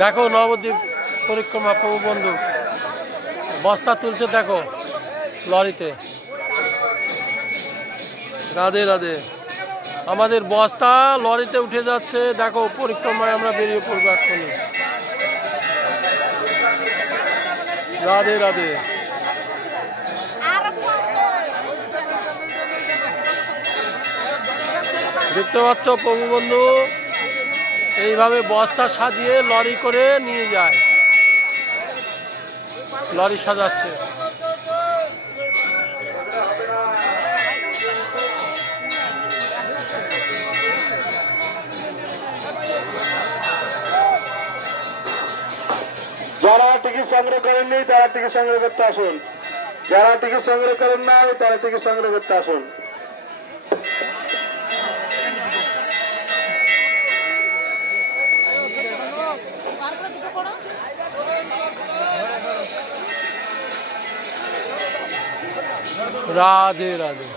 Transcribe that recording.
দেখো নবদ্বীপ পরিক্রমা প্রভু বন্ধু বস্তা তুলছে, দেখো লরিতে। রাধে রাধে। আমাদের বস্তা লরিতে উঠে যাচ্ছে, দেখো পরিক্রমায় আমরা বেরিয়ে পড়বো এক্ষুনি। রাধে রাধে। দেখতে পাচ্ছ প্রভু বন্ধু এইভাবে বস্তা সাজিয়ে লরি করে নিয়ে যায়, লরি সাজাচ্ছে। যারা টিকিট সংগ্রহ করেননি তারা টিকিট সংগ্রহ করতে আসুন, যারা টিকিট সংগ্রহ করেন না তারা টিকিট সংগ্রহ করতে আসুন। রাধে রাধে।